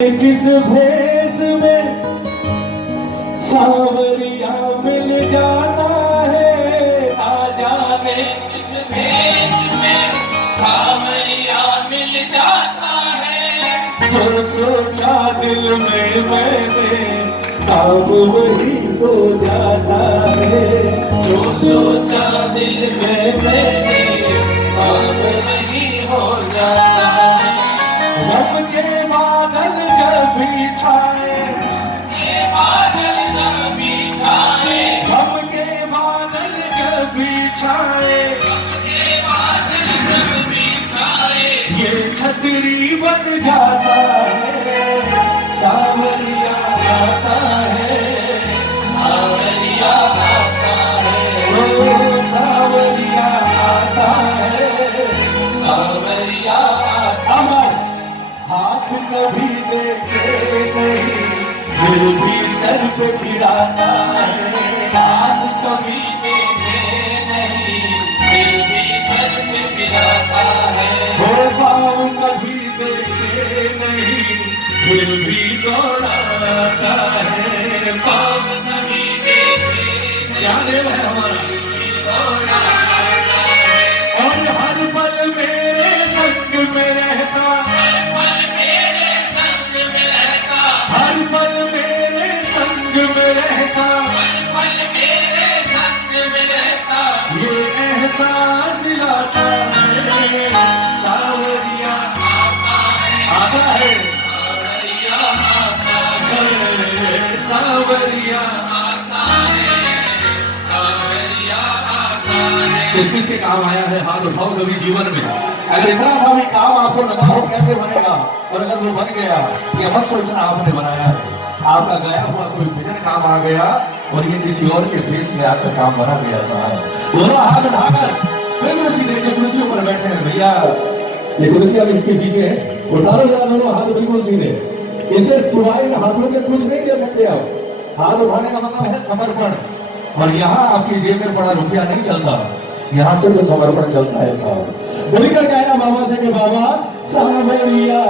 किस भेस में सावरिया मिल जाता है, आ जाने इस भेष में सावरिया मिल जाता है। जो सोचा दिल में मैंने काम वही हो जाता है। जो सोचा दिल में मैंने काम वही हो जाता है। गम के बादल जब भी छाए, ये बादल जब भी छाए, गम के बादल जब भी छाए, ये बादल जब भी छाए, ये छतरी बन जाता है, सावरिया आता है, सावरिया आता है, ओ सावरिया आता है। सावरिया आता अमर हाथ कभी देखे नहीं, फिर भी सर पे गिराता है। हाथ कभी देखे नहीं, फिर भी सर पे गिराता है। वो पाँव कभी देखे नहीं, फिर भी दौड़ाता है। पाँव कभी देखे नहीं, क्या देव है हमारा, फिर भी दौड़ाता है। और हर पल मेरे संग में रहता, हर पल मेरे संग में रहता, हर पल मेरे संग में रहता, हर पल मेरे संग में रहता। ये एहसास दिलाता है, सावरिया आता आता है, है, सावरिया आता है, सावरिया। आता है, सावरिया आता है। किस किस के काम आया है, हाथ उठाओ कभी जीवन में। अगर इतना सा भी काम आपको लगा हो कैसे बनेगा, और अगर वो बन गया, ये मत सोचना आपने बनाया है। आपका गया हुआ कोई विजन काम आ गया, और ये किसी और के देश में आकर काम बना गया साहब। दोनों हाथ उठाकर फिर कुर्सी देखिए, कुर्सी ऊपर बैठे हैं भैया, ये कुर्सी अब इसके पीछे है, उठा लो जरा दोनों हाथ बिल्कुल सीधे। इससे सिवाय इन हाथों के कुछ नहीं दे सकते आप। हाथ उठाने का मतलब है समर्पण, और यहाँ आपकी जेब में पड़ा रुपया नहीं चलता, यहाँ से तो समर्पण चलता है साहब। बोलिकर कहना बाबा से कि बाबा सावरिया।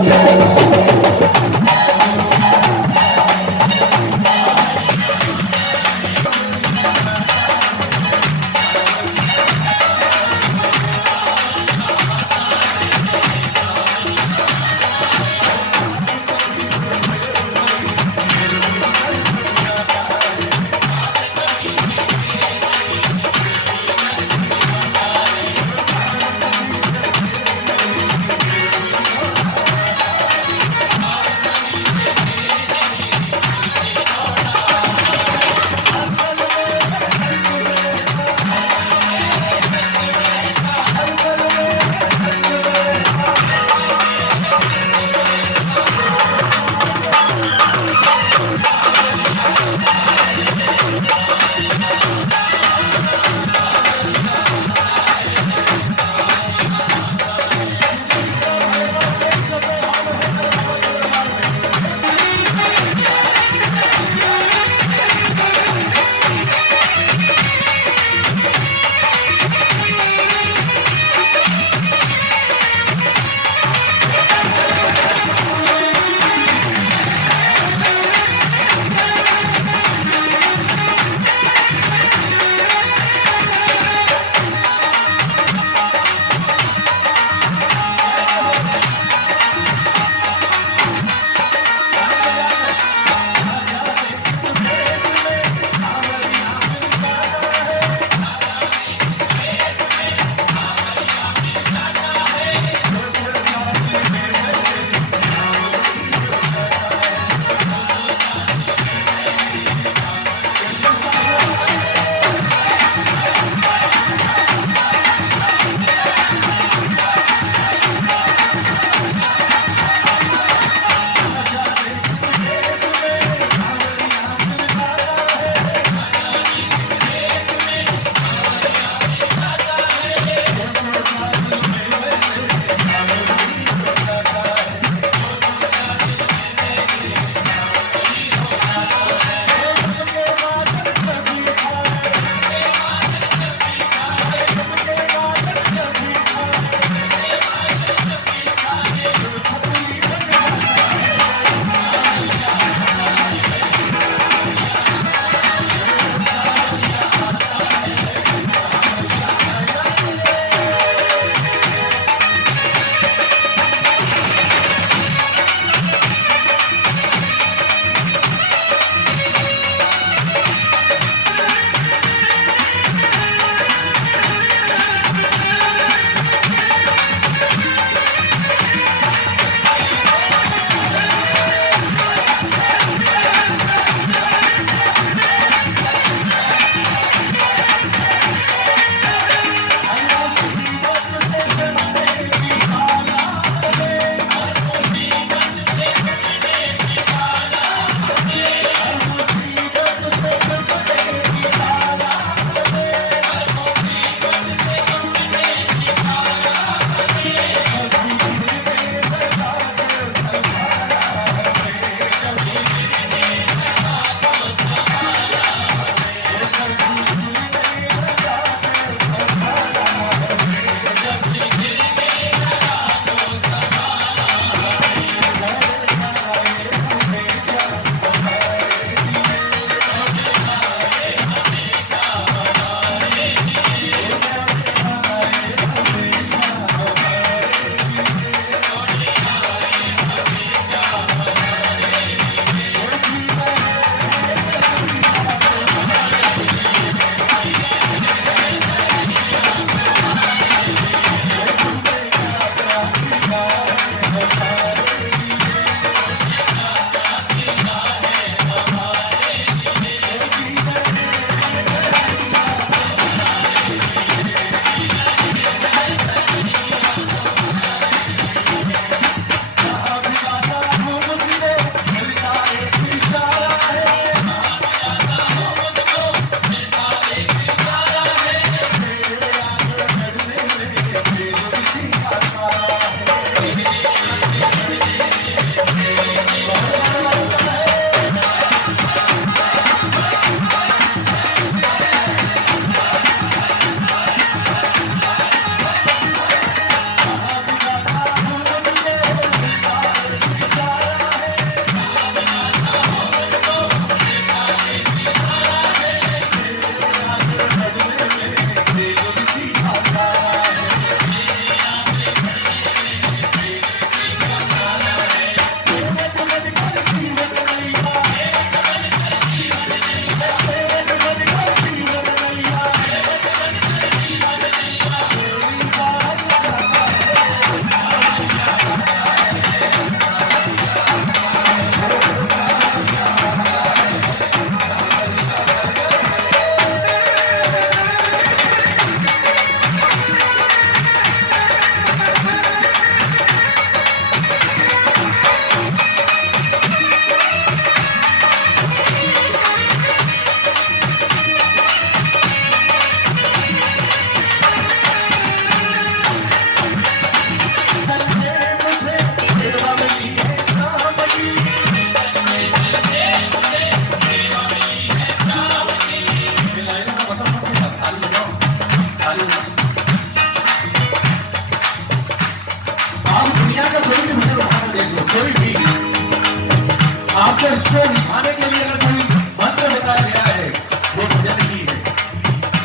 उसको निभाने के लिए अगर कोई मंत्र बताया गया है वो भजन ही है।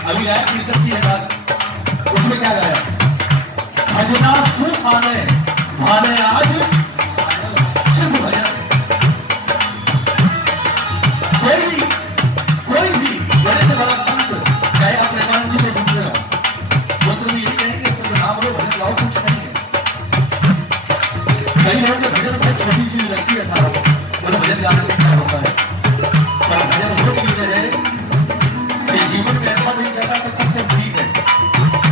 अभी गाया कीर्तन की है बात, उसमें क्या गाया? भजना सुख आने भाने आज सिर्फ भजन। कोई भी बड़े से बड़ा संत चाहे आप प्रेमानंद जी को सुन रहे हो, वो सिर्फ यही कहेंगे सिर्फ नाम लो भजन गाओ, कुछ नहीं है। कई लोगों के भजन बहुत छोटी चीज लगती है सारा, बोले भजन गाने से क्या होता है, पर भजन वो चीज है कि जीवन में अच्छा नहीं चला तो तब से ठीक है,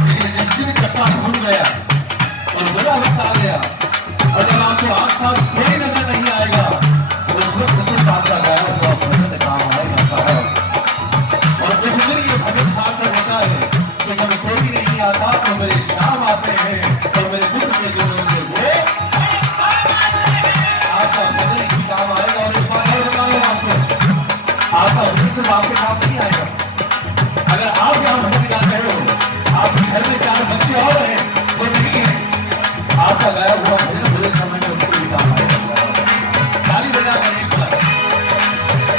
लेकिन जिस दिन कच्चा भूल गया और बुरा वक्त आ गया, अगर आपको आसपास कोई नजर नहीं आएगा तो उस वक्त सिर्फ आपका गाया हुआ भजन काम आएगा साहब। और उस दिन ये भजन सार्थक होता है कि जब कोई नहीं आता तो मेरे श्याम आते हैं और मेरे दुख के दिनों में वो आपका भजन ही काम आएगा। और एक बात और बताऊं आपको, आपका भजन सिर्फ आपके काम नहीं आएगा। अगर आप यहाँ भजन गाते हो, आपके घर में 4 बच्चे और हैं वो नहीं है, आपका गाया हुआ भजन बुरे समय में उनको भी काम आएगा। ताली बजा कर एक बार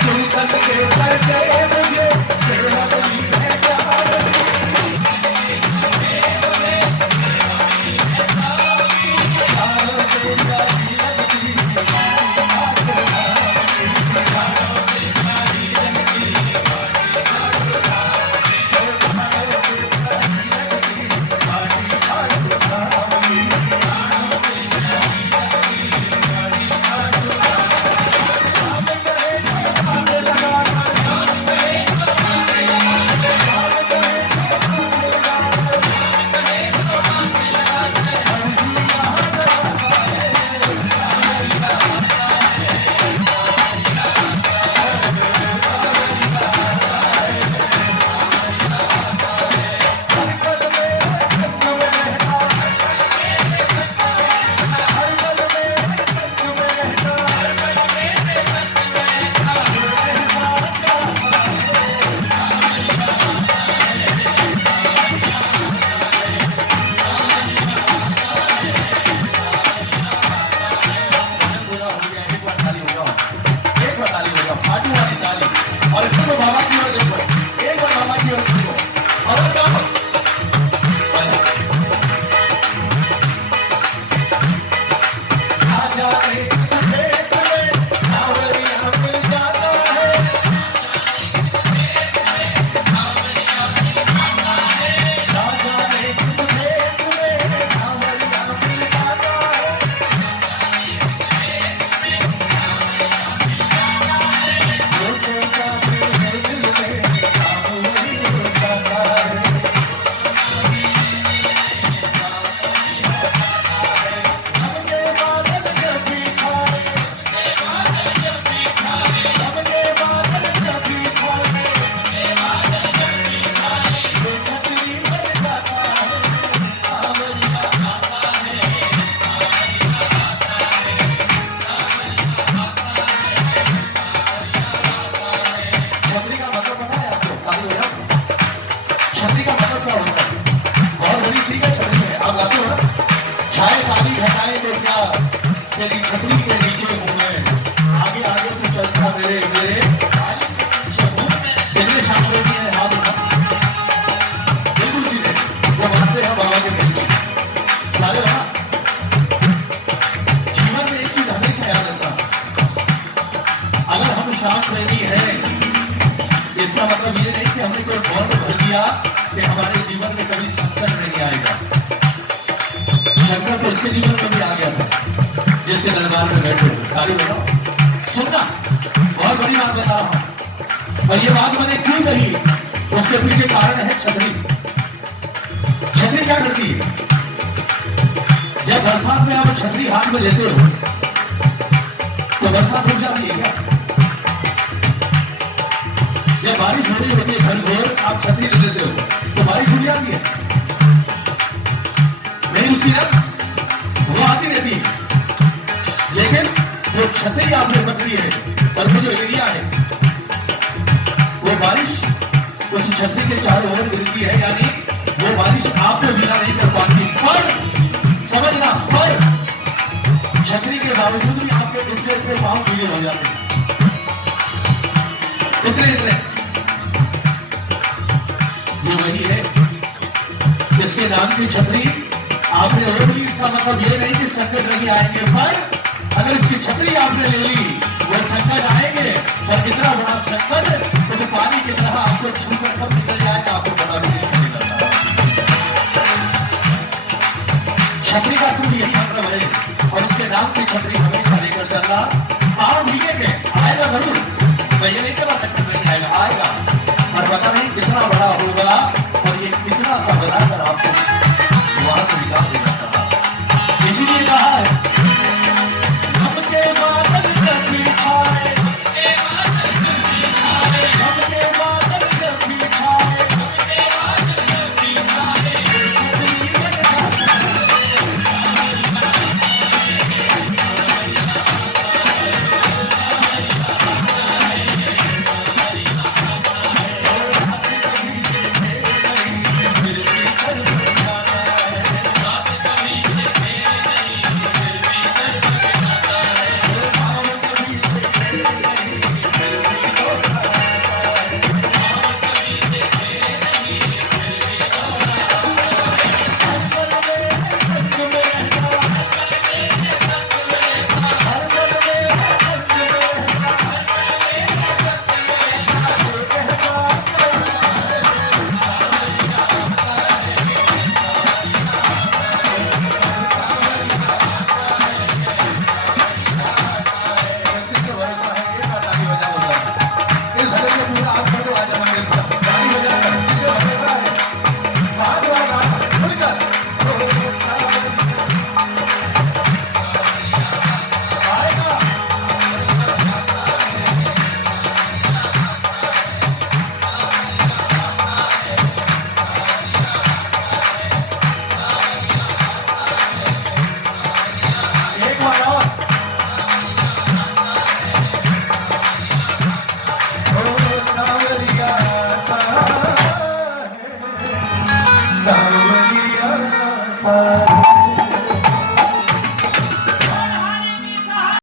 तुम करके मुझे तेरा बली है तेरी छतरी के नीचे हूँ मैं, आगे आगे तू चलता मेरे मेरे कितने शामिल हैं हाथ उठा, बिल्कुल सीधे वो मानते हैं बाबा के बेटे सारे ना। जीवन में एक चीज हमेशा याद रखना, अगर हम शांत प्रेमी हैं इसका मतलब ये नहीं कि हमने कोई फॉर्म भर दिया कि हमारे जीवन में कभी संकट नहीं आएगा। संकट तो इसके जीवन में भी आ गया था जिसके दरबार में बैठे ताली बजाओ। सुनना, बहुत बड़ी बात बता रहा हूं और ये बात मैंने क्यों कही, उसके पीछे कारण है छतरी। छतरी क्या करती है? जब बरसात में आप छतरी हाथ में लेते हो तो बरसात रुक जाती है क्या? जब बारिश हो रही होती है घनघोर, आप छतरी ले लेते हो तो बारिश रुक जाती है? नहीं रुकती ना, वो आती रहती है। लेकिन जो छतरी आपने पकड़ी है और वो जो एरिया है वो बारिश उस छतरी के चारों ओर गिरती है, यानी वो बारिश आपको गिला नहीं कर पाती। पर समझना, पर छतरी के बावजूद भी आपके दूसरे पे पांव गीले हो जाते हैं। उतरे उतरे। ये वही है जिसके नाम की छतरी आपने ओढ़ ली। इसका मतलब ये नहीं कि संकट नहीं आएंगे, पर अगर इसकी छतरी आपने ले ली, वो संकट आएंगे, पर कितना बड़ा संकट उस पानी की तरह आपको छूकर कब निकल जाएगा, आपको पता भी नहीं चलेगा। छतरी का सिर्फ यही मतलब है, और इसके नाम की छतरी हमेशा लेकर चलना। पाँव भीगेंगे, आएगा जरूर, मैं ये नहीं कह सकता नहीं आएगा, आएगा, पर पता नहीं कितना बड़ा होगा, और ये कितना सा बनाकर आपको वहां से निकाल देगा साहब। इसीलिए कहा है हमके बादल कभी छाए, हमके बादल कभी छाए, हमके बादल कभी छाए, हमके बादल कभी छाए। सावरिया